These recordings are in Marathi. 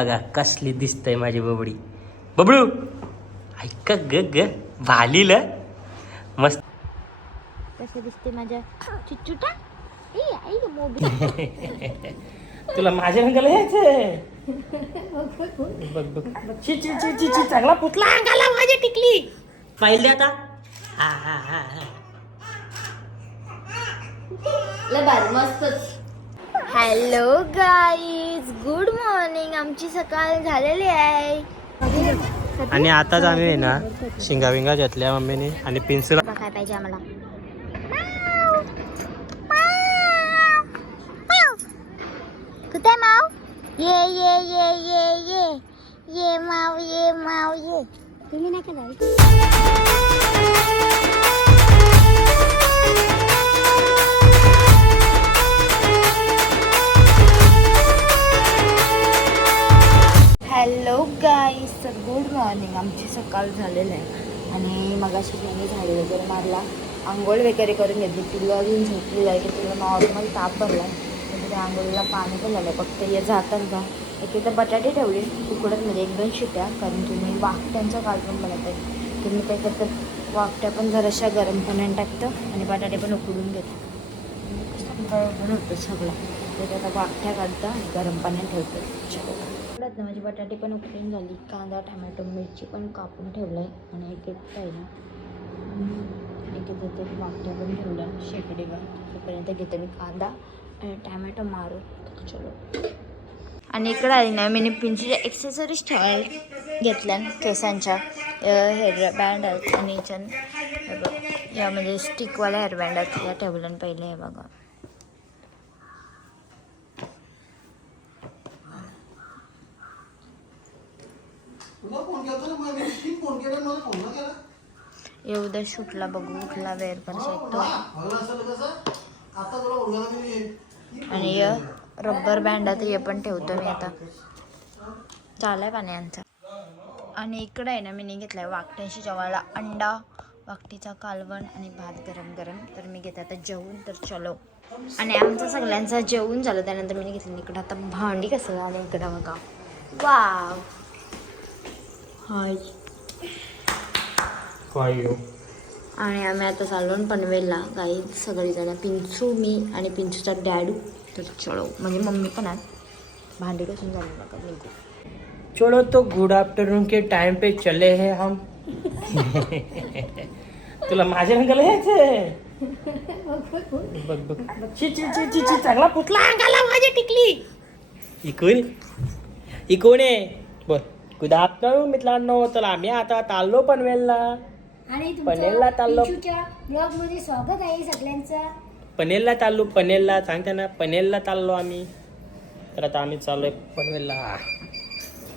बघा कसली दिसतंय माझी बबडी. बबडू ऐक ग ग भालील मस्त. कसं दिसते माझ्या चिचुटा. ए आई मोबाईल. तुला माझ्या अंगाला यायचंय. बघ बघ ची ची ची ची ची चांगला पुतला अंगाला माझ्या टिकली. पाहिलं आता. हा हा हा हा. लय भारी मस्तच. Hello guys, good morning. आमची सकाळ झालेली आहे आणि आताच आम्ही आहे ना शिंगाविंगा घेतल्या मम्मीने आणि पेन्सिल. काय पाहिजे आम्हाला. कुठे माव. ये ये ये ये ये ये माव ये माव ये. तुम्ही नाही केलं. हॅलो गाईज, तर गुड मॉर्निंग. आमची सकाळ झालेलं आहे आणि मगाशी मी झाडे वगैरे मारला, आंघोळ वगैरे करून घेतली. तुला अजून झोपली आहे की तुला नॉर्मल ताप भरला आहे. म्हणजे आंघोळीला पाणी पण झालं. फक्त हे जातात का एक तर बटाटे ठेवले उकडत, म्हणजे 1-2 शिट्या, कारण तुम्ही वाकट्यांचं कालवण बनवत आहे. तुम्ही काय करतात, वाकट्या पण जराशा गरम पाण्याने टाकतं आणि बटाटे पण उकडून घेतात. बनवतं सगळं ते. आता वाकट्या काढतं आणि गरम पाण्यात ठेवतं. ना माझी बटाटे पण उकडून झाली. कांदा, टमॅटो, मिरची पण कापून ठेवलं आहे आणि एक आहे ना एक वाकट्या पण ठेवल्या शेकडीवर. तोपर्यंत घेते मी कांदा आणि टमॅटो मारून. चलो. आणि इकडं आली ना मी पिंचीच्या एक्सेसरीज ठेवायला घेतल्या केसांच्या. हेअरबँड आहेत आणि या म्हणजे स्टिकवाल्या हेअरबँड आहेत, या ठेवल्या पहिले. हे बघा, एवढा शूटला बघू उठला वेअर पण शकतो. आणि रबर बँड आहे हे पण ठेवतो मी आता. चालाय पाण्याचा. आणि इकडे आहे ना मी घेतलाय वाकट्यांशी जेवायला अंडा, वाकटीचा कालवण आणि भात गरम गरम. तर मी घेते आता जेवून. तर चलो. आणि आमचं सगळ्यांचं जेवून झालं त्यानंतर मी घेतलं इकडं आता भांडी. कसं झालं इकडं बघा. वाव. हाय. आणि आम्ही आता चाललो पनवेलला. काही सगळीजण, पिंचू, मी आणि पिंचूचा डॅडू. तर चलो, म्हणजे मम्मी पण आहे. भांडी कसून झाली बघा निघू. चलो तो गुड आफ्टरनून के टाइम पे चले हैं हम. तुला माझ्या अंगाला यायचंय. बघ बघ ची ची ची ची ची चांगला पुतला अंगाला माझ्या टिकली. इकोण आहे बोल. गुड आफ्टरनून मित्रांनो. तर आम्ही आता चाललो पनवेलला. आणि पनवेलला चाललो. ब्लॉग मध्ये स्वागत आहे सगळ्यांचं. पनवेलला चाललो. पनवेलला सांगते ना, पनवेलला चाललो आम्ही. तर आता आम्ही चाललोय पनवेलला.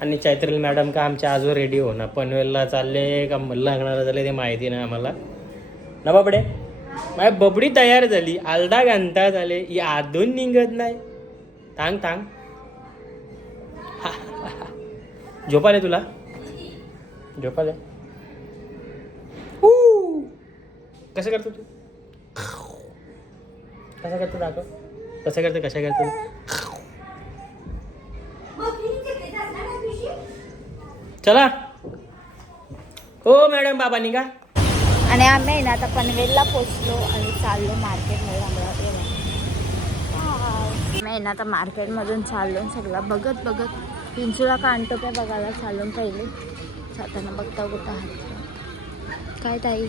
आणि चैत्रिल मॅडम का आमच्या आजवर रेडी हो ना, पनवेलला चालले का लागणार झाले ते माहिती नाही आम्हाला ना. बाबडे माझी बबडी तयार झाली. अर्धा घंटा झाले ही अजून निघत नाही. थांग थांग. झोपाले तुला, झोपाले. कसं करतो तू, कसं करतो दाखव. कसं करतो, कशा करतो. चला हो मॅडम, बाबा निघा. आणि आम्ही ना आता पनवेलला पोचलो आणि चाललो मार्केटमध्ये. आम्ही ना आता मार्केटमधून चाललो सगळं बघत बघत. पिंचूला का आणतो काय बघायला चालून पहिले. जाताना बघता बघता काय ताई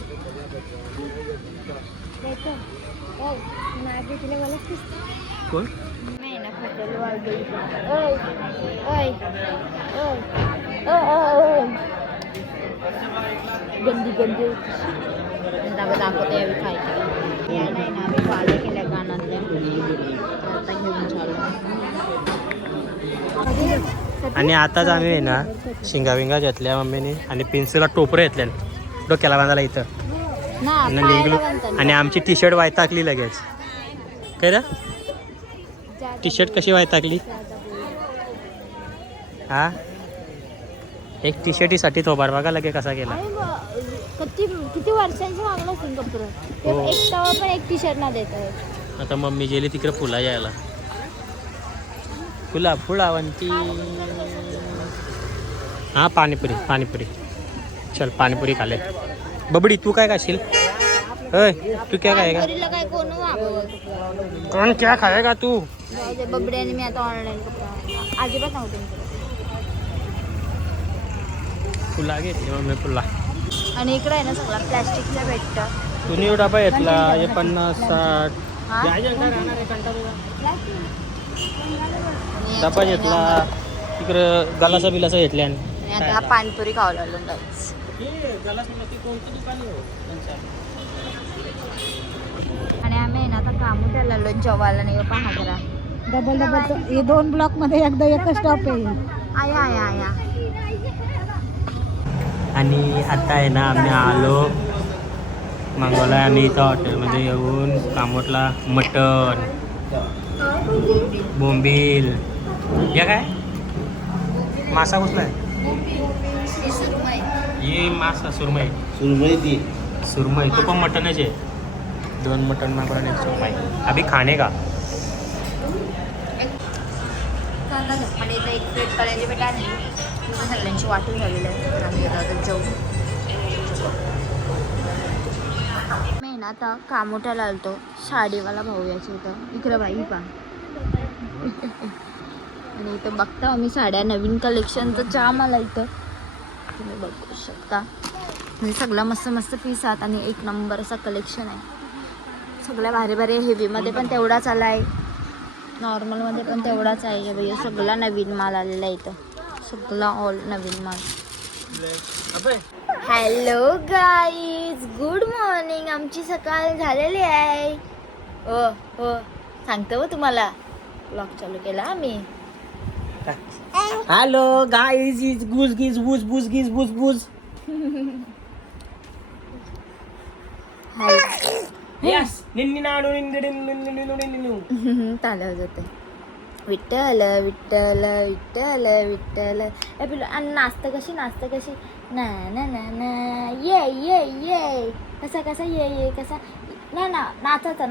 तिला मला कोण नाही ना फटेल. गंदी गंदी दाखवते यावी काय नाही ना. आम्ही पाले केल्या कानातल्या आता घेऊन चालू. आणि आताच आम्ही आहे ना शिंगाविंगा घेतल्या मम्मीने आणि पेन्सिलला टोपरं घेतल्या डोक्याला बांधायला इथं निघलो. आणि आमची टी शर्ट वायताकली लगेच. काय रे टी शर्ट कशी वायताकली. हा एक टी शर्टीसाठी तो बघा लगे कसा गेला. किती वर्षांची मागणं असेल कपडे. एक तवा पण एक टी शर्ट ना देत. आता मम्मी गेली तिकडे फुला यायला. फुलावंती. हाँ पानीपुरी पानीपुरी चल पानीपुरी खा ले बबडी तू काय खाशील अय तू क्या खाएगा पाणीपुरीला काय कोण कौन क्या खाएगा तू बबडे आणि मी आता ऑनलाईन अजिबात नव्हते फुला घेतली मग मी फुला आणि इकडे आहे ना सगळा प्लॅस्टिकचा भेटतं तू न्यू डबा घेतला हे 50 60 हा? डबा घेतला इकडं गलासा बिलासा घेतल्या आणि आता हा पाणीपुरी खावं लागलो आणि आम्ही आहे ना आता कामोठ्याला आलो जेवायला नाही पहा जरा डबल डबल हे 2 ब्लॉक मध्ये एकदा एकच स्टॉप आहे. आया आया आया आणि आता आहे ना आम्ही आलो मागवला आणि इथं हॉटेलमध्ये येऊन कामोटला मटण बोंबील या काय मासा कुठला आहे ये मासा सुरमई सुरमई तो पण मटनच आहे 2 मटन मागवला आणि सुरमई अभी खाणे का आणि इथं एक प्लेट कळ्याची पेट आणली सगळ्यांची वाटून झालेलं आहे आम्ही आता जेवू मी ना आता कामोठ्याला आलतो साडीवाला भाऊ याच्या इथं इकडं बाई पा आणि इथं बघता आम्ही साड्या नवीन कलेक्शनचं जाम आला इथं तुम्ही बघू शकता म्हणजे सगळा मस्त मस्त पीस आहात आणि एक नंबर असा कलेक्शन आहे सगळ्या भारी भारी हेवीमध्ये पण तेवढाच आला आहे नॉर्मलमध्ये पण तेवढाच आहे भैया सगळा नवीन माल आलेला आहे इथं सगळा ऑल नवीन माल हॅलो गाईज गुड मॉर्निंग आमची सकाळ झालेली आहे हो हो सांगतो हो तुम्हाला ब्लॉग चालू केला आम्ही हॅलो गाईज इज गुज गिज बुज बुज गिज बुज बुज यस निन्नी नाडू निन्नी तांदळ जाते विठ्ठल विठ्ठल विठ्ठल विठ्ठल ए पिलू आणि नाचतं कशी ना ना ना ना ये ये ये कसा कसा ये ये कसा ना ना नाचाचा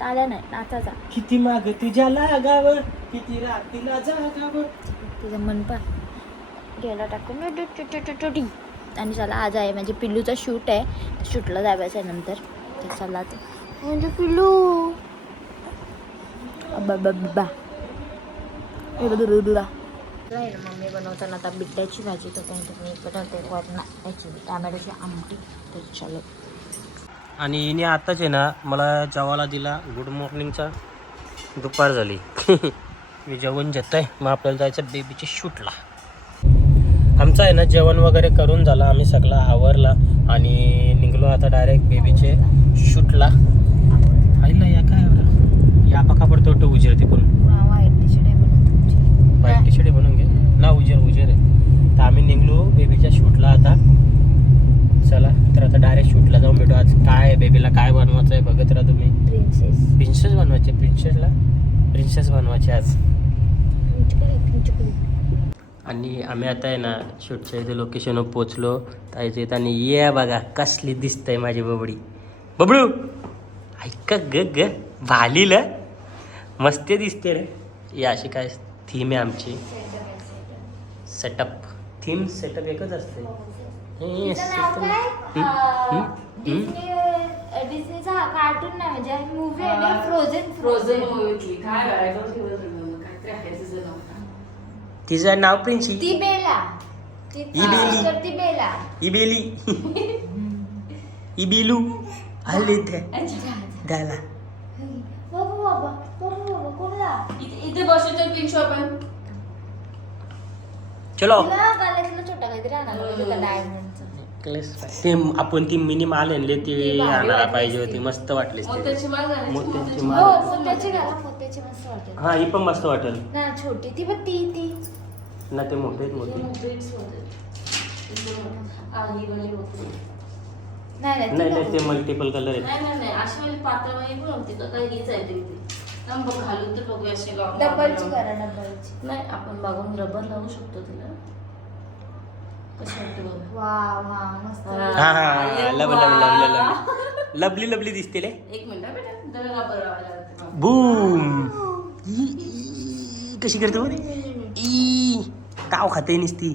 ताल्या नाही नाचाचा किती माग तुझ्या लागावं किती रात्रीला जागावं तिचं मन पण गेला टाकून आणि चला आज आहे म्हणजे पिल्लूचा शूट आहे शूटला जायचं आहे नंतर तर चला ते म्हणजे पिल्लू अब्बा मम्मी बनवताना आता बिट्ट्याची भाजी तर मी बनवते वरणा याची टॅमॅटोची आमटी तर चलो आणि हिने आताच आहे ना मला जेवायला दिला गुड मॉर्निंगचा दुपार झाली मी जेवण घेत आहे मग आपल्याला जायचं बेबीच्या शूटला आमचं आहे ना जेवण वगैरे करून झालं आम्ही सगळं आवरला आणि निघलो आता डायरेक्ट बेबीचे शूटला आईला या काय या पका पडतो तो उजेर तिकडून व्हाईट टी शर्ट बनवून घे ना उजेर आहे तर आम्ही निघलो बेबीच्या शूटला आता चला तर आता डायरेक्ट शूटला जाऊन भेटू आज काय बेबीला काय बनवायचं आहे बघत राहा तुम्ही प्रिन्सेस बनवायचे प्रिन्सेस बनवायचे आज आणि आम्ही आता आहे ना शूटच्या इथे लोकेशनवर पोचलो त्याच्या इथं आणि ये बघा कसली दिसतंय माझी बबडू ऐका ग भालील मस्त दिसते रे ही अशी काय थीम आहे आमची थीम सेटअप एकच असते डिस्नीचा कार्टून नाही म्हणजे मूवी आहे फ्रोझन तिचं नाव प्रिन्सी ती बेला ती बेला इबेलू आले द्यायला बाबा कोणला इथे बसून पिंशू आपण चलो गळ्यातला छोटा काहीतरी आणायला डायमंडचा ते आपण ती मिनी माल आणले ते आणायला पाहिजे होती मस्त वाटली मोत्याची माळ घालायची. मोत्याची हो माल मोत्याची घाला मोत्याची मस्त वाटेल हा ही पण मस्त वाटेल ना छोटी ती पण ती ना ते मोठे मोठे नाही नाही ते मल्टिपल कलर आहेत नाही अशी वाली पातळ वाली पण होती का काही हीच आहे ती बघ घालून तर बघूया अशी डबलची करा डबलची नाही आपण मागून रबर लावू शकतो तिला कशी वाटते बघ वाव हा मस्त हा लवली दिसते रे एक मिनिट हा बेटा जरा रबर लावायला लागते बूम कशी करते बघ काव खाते नुसती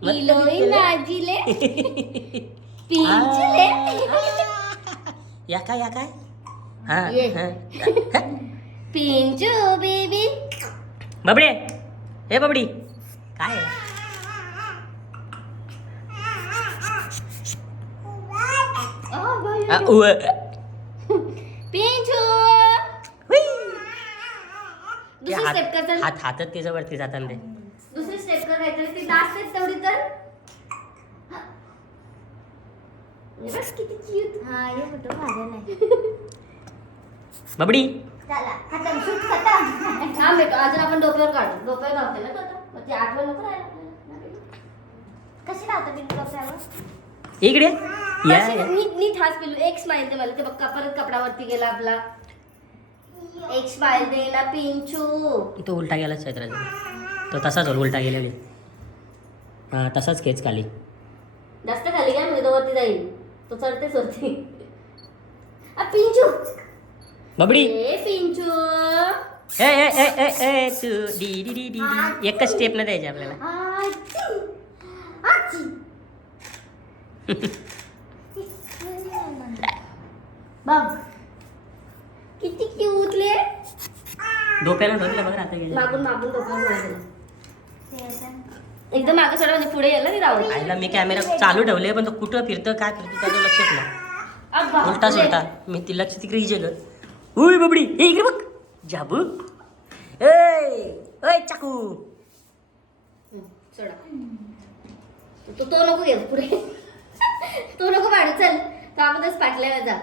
इलोई नाजीले पिंचले या काय हा ये. हा. पिंचू बेबी बबडे हे बबडी काय आहे? उव. पिंचू हुई. ते दुसरी स्टेप कर चल. हातात त्याच्यावरती जाताना ते दुसरी स्टेप कर काहीतरी ती नाचतेच तेवढी तर हे बघ किती क्यूट. हा ये फोटो भारी नाही बबडी चला खतम शूट खतम थांब बेटो अजून आपण डोक्यावर काढू डोक्यावर लावते ना तो आता. मग ते आठवण नको राहायला आपल्याला. कशी लावतो बिन डोक्यावर इकडे या अशी नीट हात पिलू एक स्माइल दे मला ते बघ परत कपडावरती गेला आपला एक स्माइल दे ना पिंचू. तो उलटा गेला चैत्राचा तो तसाच उलटा गेलेला हा तसाच खेच खाली जास्त खाली काय म्हणजे तो वरती जाईल तो चढतेच वरती. पिंचू बबडी ए पिंचू ए ए ए ए ए तू डी डी डी डी डी. एकच स्टेप न द्यायची आपल्याला आची. आची. बघ किती क्यूटले डोक्याला धरलं बघ आता गेलं मागून डोक्यावर मारलं. एकदम मागे सोडा म्हणजे पुढे गेलं ती राहून. आईला मी कॅमेरा चालू ठेवले पण तो कुठं फिरतं काय फिरतं त्याचं लक्षात नाही उलटा सुलटा मी ती लक्ष तिकडे गेलं उय बबडी हे इकडे बघ जाबू ए ओय चाकू सोडा तो नको घे पुढे तो नको पाडू चल तो अगोदरच पाटल्या जा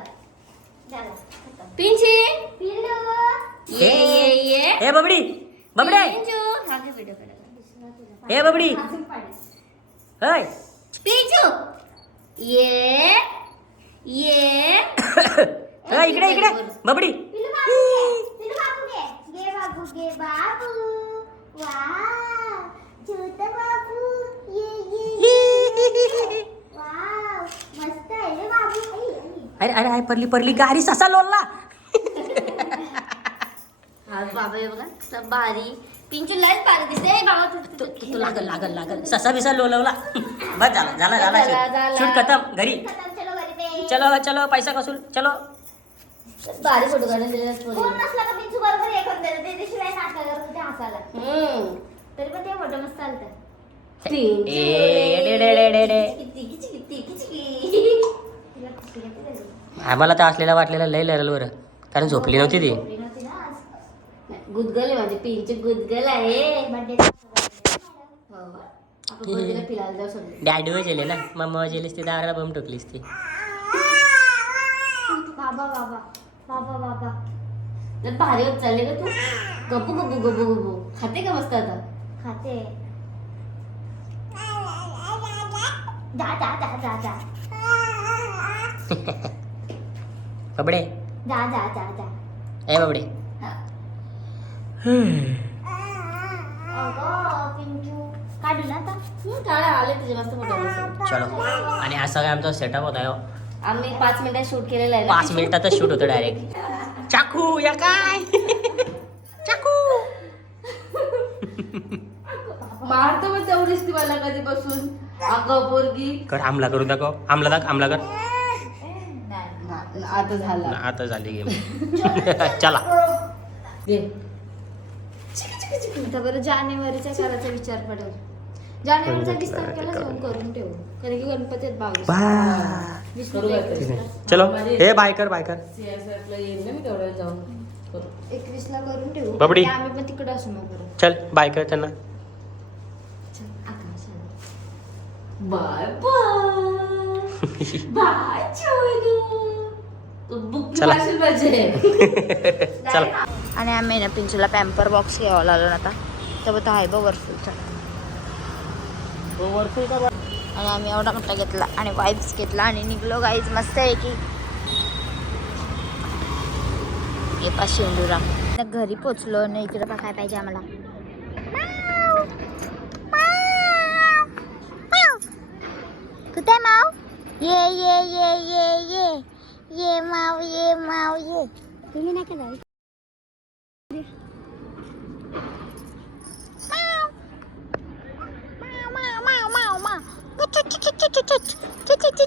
पिंची ये ये ये ए बबडी बबडे पिंचू हा घे व्हिडिओ काढायला ए बबडी होय पिंचू ये ये इकडे इकडे बबडी पिलू बाबू घे बाबू वाव छोटा बाबू ये वाव मस्त आहे रे बाबू अरे अरे अरे परली गाडी ससा लोलला हा बाबा हे बघा सब भारी पिंचू लयच भारी दिसते ए बाबा तू लागल ससा बिसा लोलवला बस झाला झाला. शूट खतम घरी चलो घरी पे चलो पैसा कसूल चलो भारी फोटो काढून दिलेला कोण नसला का पिंचू बरोबर हे करून देतो ते शिवाय नाटका करतो ते हसायला तरी पण ते फोटो मस्त चालतात आम्हाला तर असलेला वाटलेला लय लरलवर कारण झोपली नव्हती ती गुदगल आहे माझे पिंच गुदगल आहे बर्थडे आपण बर्थडेला फिरायला जाऊ सगळे डॅडी गेले ना मम्मा गेलीस ती दाराला बम टोकलीस ती बाबा तर भारी होत चालले का तू गप्पू गप्पू खाते का मस्त आता खाते जा बबडे जा ए बबडे अगं पिंचू काढू ना आता काढा आले तुझे मस्त फोटो चलो आणि हा सगळा आमचा सेटअप होता हो. आम्ही 5 मिनिटात शूट केलेला आहे ना. 5 मिनिटातच शूट होतं डायरेक्ट चाकू या काय चाकू मारतो मग तेवढीच ती मला कधीपासून अगं पोरगी कर हमला करू दाखव हमला कर आता झाला आता झाली गेम चला आता बरं जानेवारीच्या करायचा विचार पडेल जानेवारीचा 20 तारखेला जाऊन करून ठेवू कारण की गणपतीत 22 करू काय चलो हे बाय कर CSF ला येईल ना मी तेवढ्या जाऊन करू 21 ला करून ठेवू बाबडी. म्हणजे आम्ही पण तिकडे असू मग करू चल बाय कर त्यांना बाय बाय छोडू तू बुक चला. वाशील पाहिजे चला आणि आम्ही ना पिंचूला पॅम्पर बॉक्स घ्यावा लागलो ना आता तर तो आहे बघ वरफुलचा आणि आम्ही एवढा मोठा घेतला आणि वाईप्स घेतला आणि निघलो गाईज मस्त आहे की हे पा शेंडुरा घरी पोचलो आणि इकडे बघायला पाहिजे आम्हाला कुठे माव ये माव ये तुम्ही नाही का जाऊ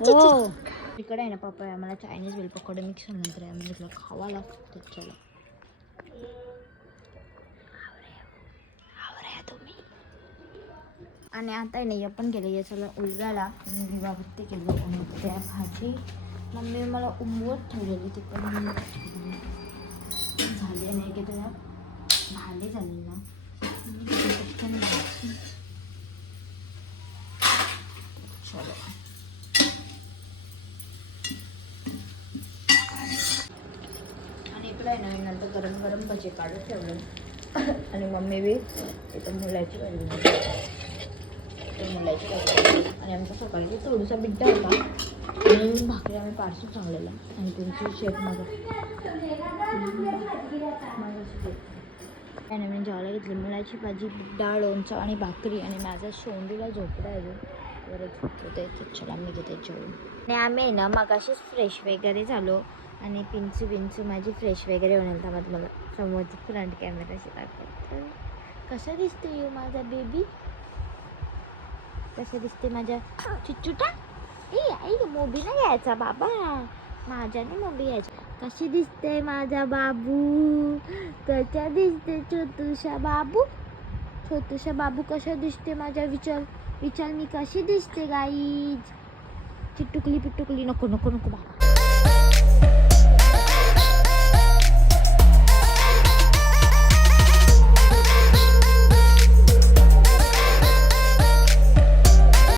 हो इकडे आहे ना पप्पा आम्हाला चायनीज वेल पकोडे मिक्स नंतर आम्ही घेतलं खावा लागतं चला तुम्ही. आणि आता आहे नाही आपण गेले याच्याला उलगाला दिवाबत्ती केली आणि त्या भाजी मम्मी मला उमवत ठेवलेली ती पण झाली नाही की तुला भांडी झाली ना चलो आणि इकडे आहे ना नंतर गरम गरम भजी काढून ठेवलं आणि मम्मी बी इथं मुलाची भाजी मुलाची भाजी आणि आमचा सकाळी थोडासा बिड्डा होता आणि भाकरी आम्ही पार्सल चांगलेला आणि त्यांची शेत माझं आणि मी जेवायला घेतली मुलाची भाजी डाळ लोणचं आणि भाकरी आणि माझा सोंडूला झोपला आहे परत झोपतो चला मी घेते जेवून. आणि आम्ही ना मगाशीच फ्रेश वगैरे झालो आणि पिंचू माझी फ्रेश वगैरे होणार त्यामुळे मला समोरची फ्रंट कॅमेराशी दाखवत कसा दिसतो येऊ माझा बेबी कसं दिसते माझ्या चिच्चुटा ए आई मोबी नाही घ्यायचा बाबा माझ्याने मोबी घ्यायची कशी दिसते माझा बाबू कशा दिसते छोटूशा बाबू कशा दिसते माझ्या विचार मी कशी दिसते गाईज चिटुकली पिटुकली नको बाबा